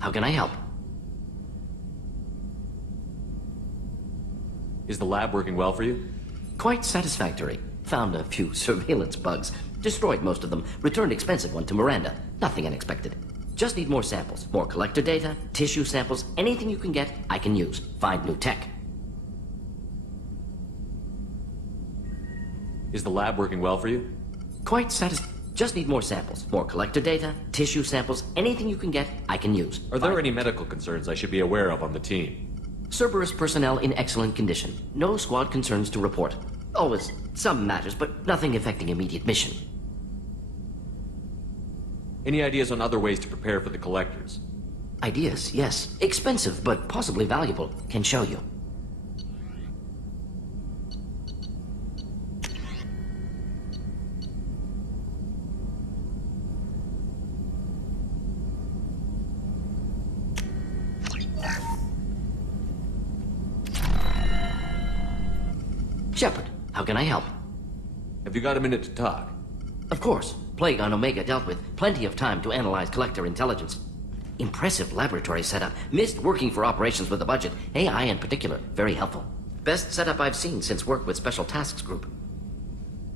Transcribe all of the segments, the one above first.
How can I help? Is the lab working well for you? Quite satisfactory. Found a few surveillance bugs. Destroyed most of them. Returned expensive one to Miranda. Nothing unexpected. Just need more samples. More collector data, tissue samples, anything you can get, I can use. Find new tech. Is the lab working well for you? Quite Just need more samples. More collector data, tissue samples, anything you can get, I can use. Are there any medical concerns I should be aware of on the team? Cerberus personnel in excellent condition. No squad concerns to report. Always some matters, but nothing affecting immediate mission. Any ideas on other ways to prepare for the collectors? Ideas, yes. Expensive, but possibly valuable. Can show you. Shepard, how can I help? Have you got a minute to talk? Of course. Plague on Omega dealt with. Plenty of time to analyze collector intelligence. Impressive laboratory setup. Myst working for operations with a budget. AI in particular. Very helpful. Best setup I've seen since work with Special Tasks Group.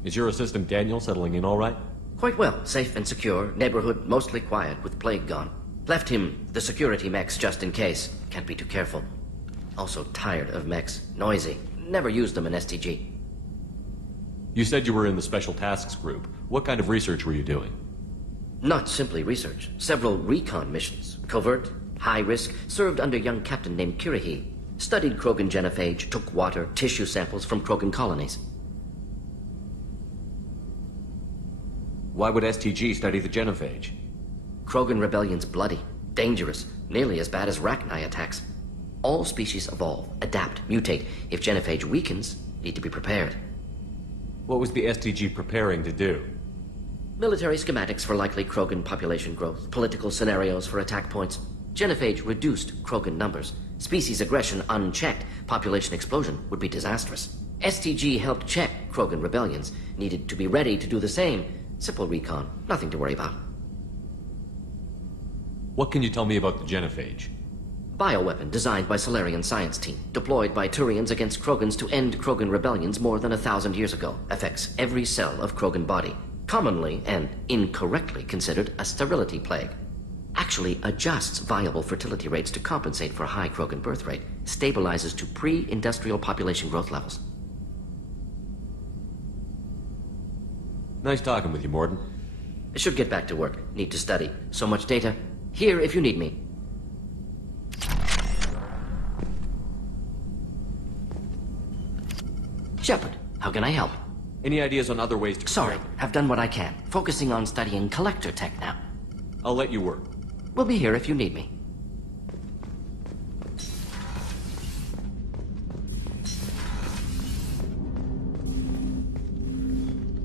Is your assistant Daniel settling in all right? Quite well. Safe and secure. Neighborhood mostly quiet with Plague gone. Left him the security mechs just in case. Can't be too careful. Also tired of mechs. Noisy. Never used them in STG. You said you were in the Special Tasks Group. What kind of research were you doing? Not simply research. Several recon missions. Covert, high risk, served under young captain named Kirihi. Studied Krogan genophage, took water, tissue samples from Krogan colonies. Why would STG study the genophage? Krogan rebellion's bloody, dangerous, nearly as bad as Rachni attacks. All species evolve, adapt, mutate. If genophage weakens, need to be prepared. What was the STG preparing to do? Military schematics for likely Krogan population growth, political scenarios for attack points. Genophage reduced Krogan numbers. Species aggression unchecked, population explosion would be disastrous. STG helped check Krogan rebellions, needed to be ready to do the same. Simple recon, nothing to worry about. What can you tell me about the genophage? Bioweapon designed by Solarian science team, deployed by Turians against Krogans to end Krogan rebellions more than 1,000 years ago. Affects every cell of Krogan body. Commonly and incorrectly considered a sterility plague. Actually adjusts viable fertility rates to compensate for a high Krogan birth rate. Stabilizes to pre-industrial population growth levels. Nice talking with you, Morden. I should get back to work. Need to study. So much data. Here if you need me. Shepard, how can I help? Any ideas on other ways to... Sorry, I've done what I can. Focusing on studying collector tech now. I'll let you work. We'll be here if you need me.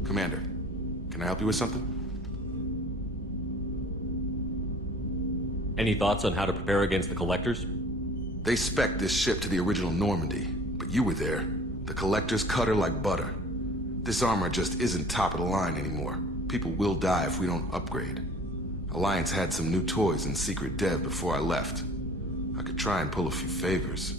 Commander, can I help you with something? Any thoughts on how to prepare against the collectors? They spec'd this ship to the original Normandy, but you were there. The collectors cut her like butter. This armor just isn't top of the line anymore. People will die if we don't upgrade. Alliance had some new toys in secret dev before I left. I could try and pull a few favors.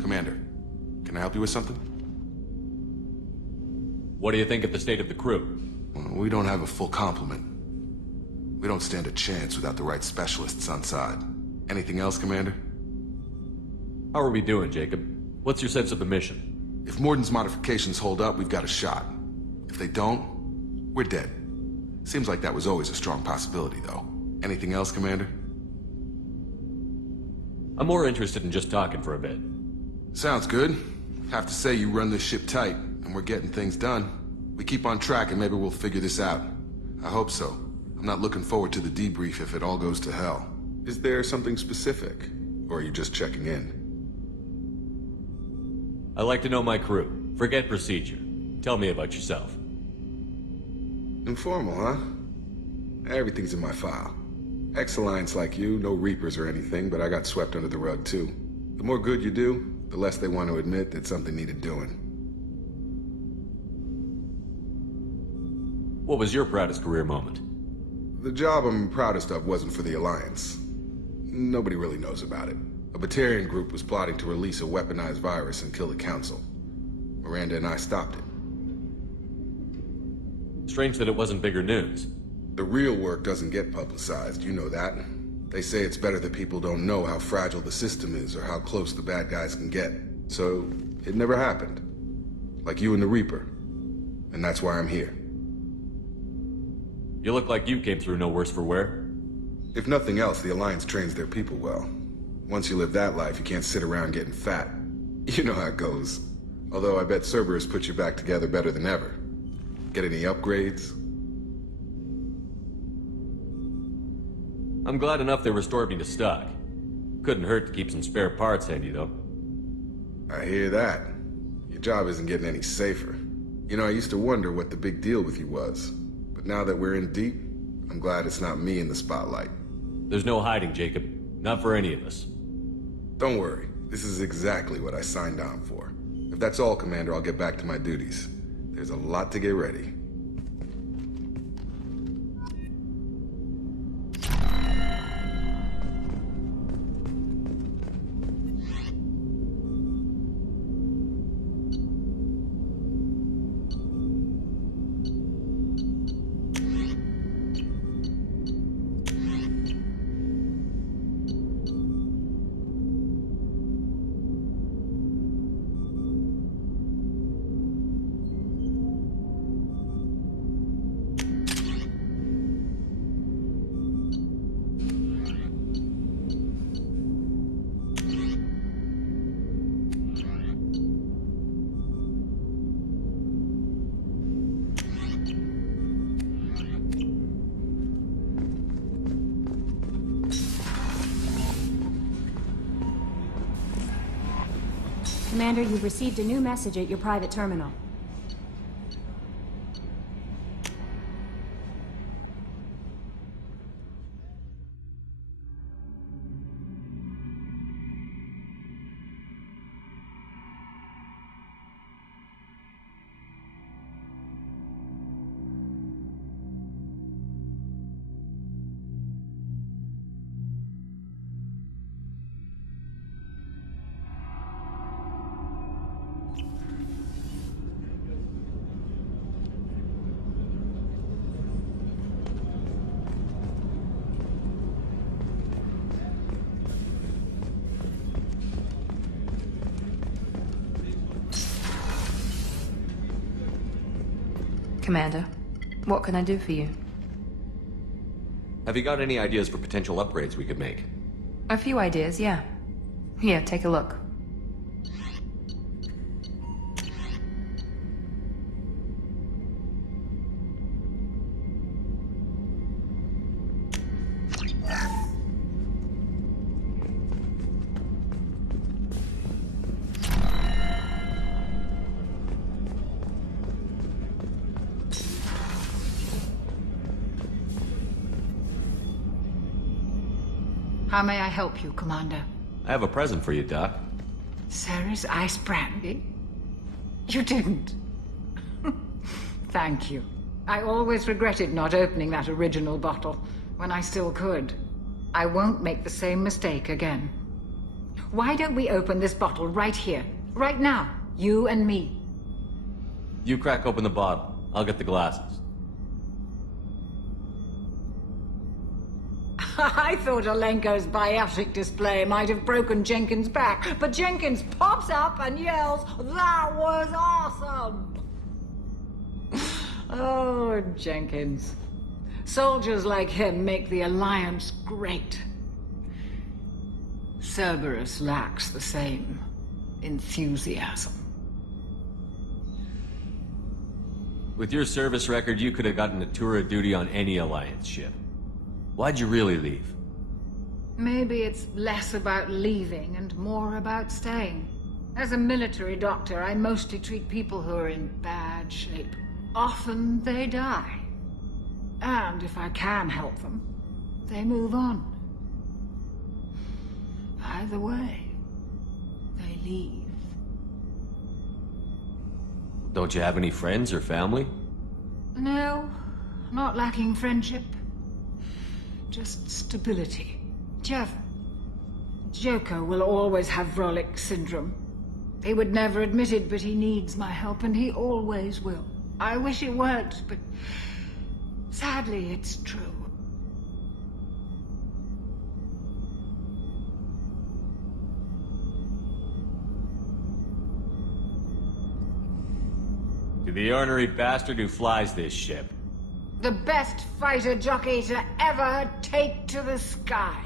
Commander, can I help you with something? What do you think of the state of the crew? Well, we don't have a full complement. We don't stand a chance without the right specialists on side. Anything else, Commander? How are we doing, Jacob? What's your sense of the mission? If Morden's modifications hold up, we've got a shot. If they don't, we're dead. Seems like that was always a strong possibility, though. Anything else, Commander? I'm more interested in just talking for a bit. Sounds good. Have to say you run this ship tight, and we're getting things done. We keep on track and maybe we'll figure this out. I hope so. I'm not looking forward to the debrief if it all goes to hell. Is there something specific? Or are you just checking in? I like to know my crew. Forget procedure. Tell me about yourself. Informal, huh? Everything's in my file. Ex-Alliance like you, no Reapers or anything, but I got swept under the rug too. The more good you do, the less they want to admit that something needed doing. What was your proudest career moment? The job I'm proudest of wasn't for the Alliance. Nobody really knows about it. A Batarian group was plotting to release a weaponized virus and kill the Council. Miranda and I stopped it. Strange that it wasn't bigger news. The real work doesn't get publicized, you know that. They say it's better that people don't know how fragile the system is or how close the bad guys can get. So, it never happened. Like you and the Reaper. And that's why I'm here. You look like you came through no worse for wear. If nothing else, the Alliance trains their people well. Once you live that life, you can't sit around getting fat. You know how it goes. Although I bet Cerberus put you back together better than ever. Get any upgrades? I'm glad enough they restored me to stock. Couldn't hurt to keep some spare parts handy, though. I hear that. Your job isn't getting any safer. You know, I used to wonder what the big deal with you was. But now that we're in deep, I'm glad it's not me in the spotlight. There's no hiding, Jacob. Not for any of us. Don't worry. This is exactly what I signed on for. If that's all, Commander, I'll get back to my duties. There's a lot to get ready. Commander, you've received a new message at your private terminal. Commander, what can I do for you? Have you got any ideas for potential upgrades we could make? A few ideas, yeah. Here, take a look. How may I help you, Commander? I have a present for you, Doc. Sarah's ice brandy? You didn't. Thank you. I always regretted not opening that original bottle when I still could. I won't make the same mistake again. Why don't we open this bottle right here, right now, you and me? You crack open the bottle. I'll get the glasses. I thought Alenko's biotic display might have broken Jenkins' back, but Jenkins pops up and yells, "That was awesome!" Oh, Jenkins. Soldiers like him make the Alliance great. Cerberus lacks the same enthusiasm. With your service record, you could have gotten a tour of duty on any Alliance ship. Why'd you really leave? Maybe it's less about leaving and more about staying. As a military doctor, I mostly treat people who are in bad shape. Often they die. And if I can help them, they move on. Either way, they leave. Don't you have any friends or family? No, not lacking friendship. Just stability. Jeff, Joker will always have Vrolic syndrome. He would never admit it, but he needs my help, and he always will. I wish it weren't, but sadly, it's true. To the ornery bastard who flies this ship. The best fighter jockey to ever take to the skies.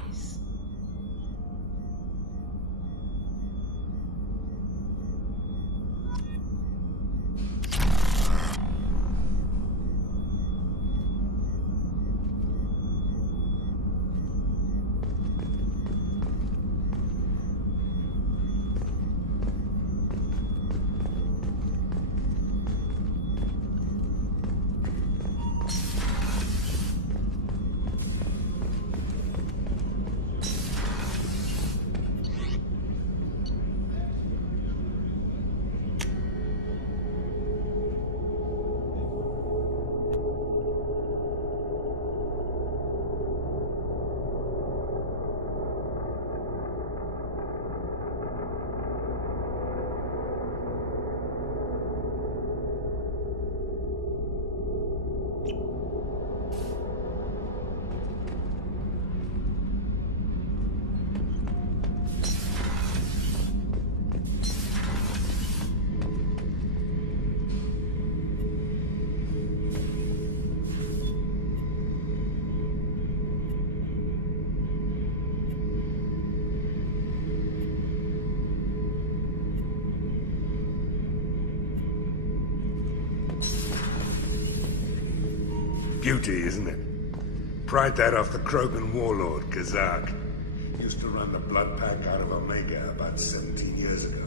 Beauty, isn't it? Pried that off the Krogan warlord, Kazak. Used to run the blood pack out of Omega about 17 years ago.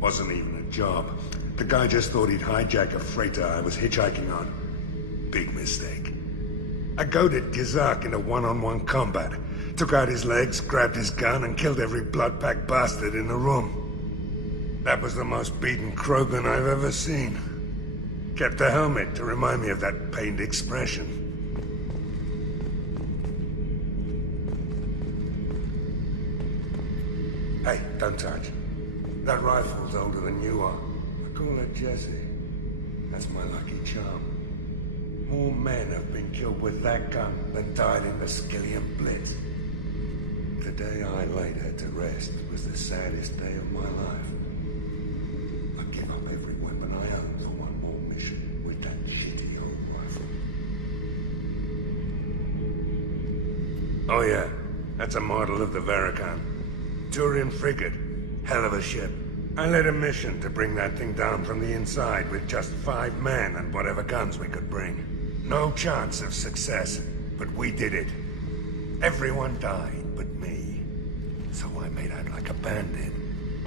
Wasn't even a job. The guy just thought he'd hijack a freighter I was hitchhiking on. Big mistake. I goaded Kazak into one-on-one combat. Took out his legs, grabbed his gun, and killed every blood pack bastard in the room. That was the most beaten Krogan I've ever seen. Kept a helmet to remind me of that pained expression. Hey, don't touch. That rifle's older than you are. I call her Jessie. That's my lucky charm. More men have been killed with that gun than died in the Skillian Blitz. The day I laid her to rest was the saddest day of my life. I give up every weapon I own for one more mission with that shitty old rifle. Oh yeah, that's a model of the Veracon. Turian frigate. Hell of a ship. I led a mission to bring that thing down from the inside with just 5 men and whatever guns we could bring. No chance of success, but we did it. Everyone died but me. So I made out like a bandit.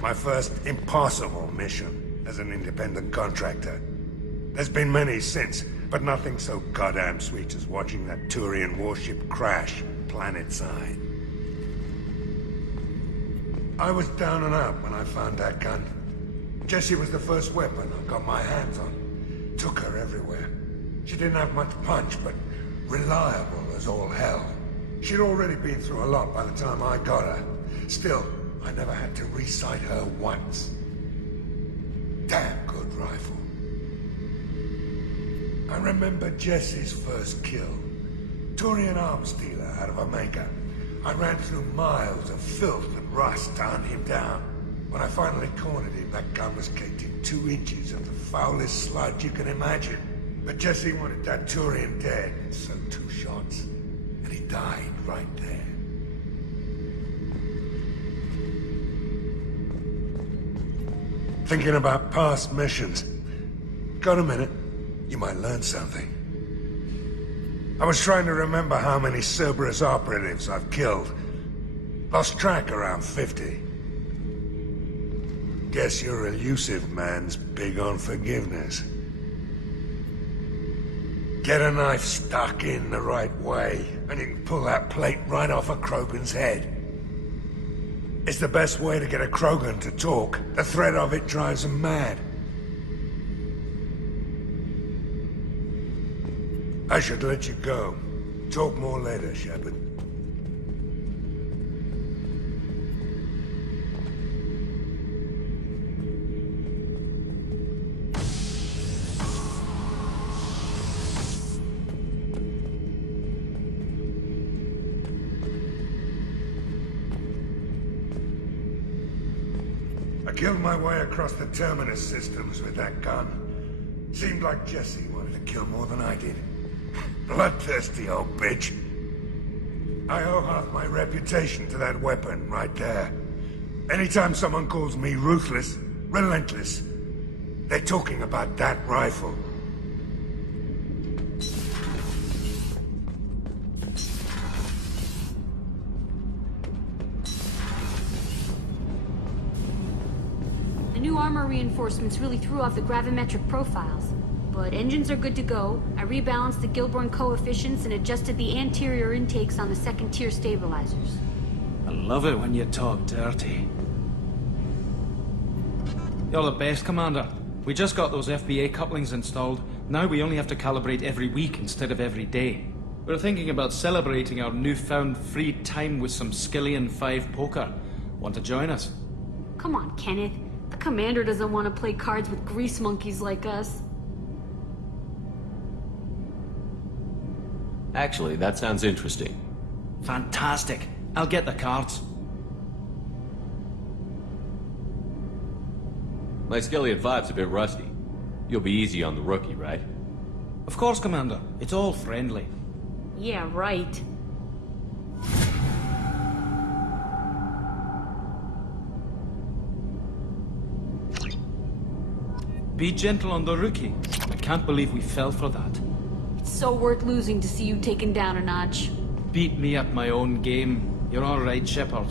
My first impossible mission as an independent contractor. There's been many since, but nothing so goddamn sweet as watching that Turian warship crash planetside. I was down and out when I found that gun. Jessie was the first weapon I got my hands on. Took her everywhere. She didn't have much punch, but reliable as all hell. She'd already been through a lot by the time I got her. Still, I never had to re-sight her once. Damn good rifle. I remember Jessie's first kill. Turian arms dealer out of Omega. I ran through miles of filth and rust to hunt him down. When I finally cornered him, that gun was caked in 2 inches of the foulest sludge you can imagine. But Jessie wanted that Turian dead, so 2 shots. And he died right there. Thinking about past missions. Got a minute? You might learn something. I was trying to remember how many Cerberus operatives I've killed. Lost track around 50. Guess your elusive man's big on forgiveness. Get a knife stuck in the right way, and you can pull that plate right off a Krogan's head. It's the best way to get a Krogan to talk. The threat of it drives them mad. I should let you go. Talk more later, Shepard. I killed my way across the Terminus systems with that gun. Seemed like Jesse wanted to kill more than I did. Bloodthirsty old bitch. I owe half my reputation to that weapon right there. Anytime someone calls me ruthless, relentless, they're talking about that rifle. The new armor reinforcements really threw off the gravimetric profiles. But engines are good to go. I rebalanced the Gilborn coefficients and adjusted the anterior intakes on the second-tier stabilizers. I love it when you talk dirty. You're the best, Commander. We just got those FBA couplings installed. Now we only have to calibrate every week instead of every day. We're thinking about celebrating our newfound free time with some Skillian 5 poker. Want to join us? Come on, Kenneth. The Commander doesn't want to play cards with grease monkeys like us. Actually, that sounds interesting. Fantastic. I'll get the cards. My Skillian 5's a bit rusty. You'll be easy on the rookie, right? Of course, Commander. It's all friendly. Yeah, right. Be gentle on the rookie. I can't believe we fell for that. It's so worth losing to see you taken down a notch. Beat me at my own game. You're all right, Shepard.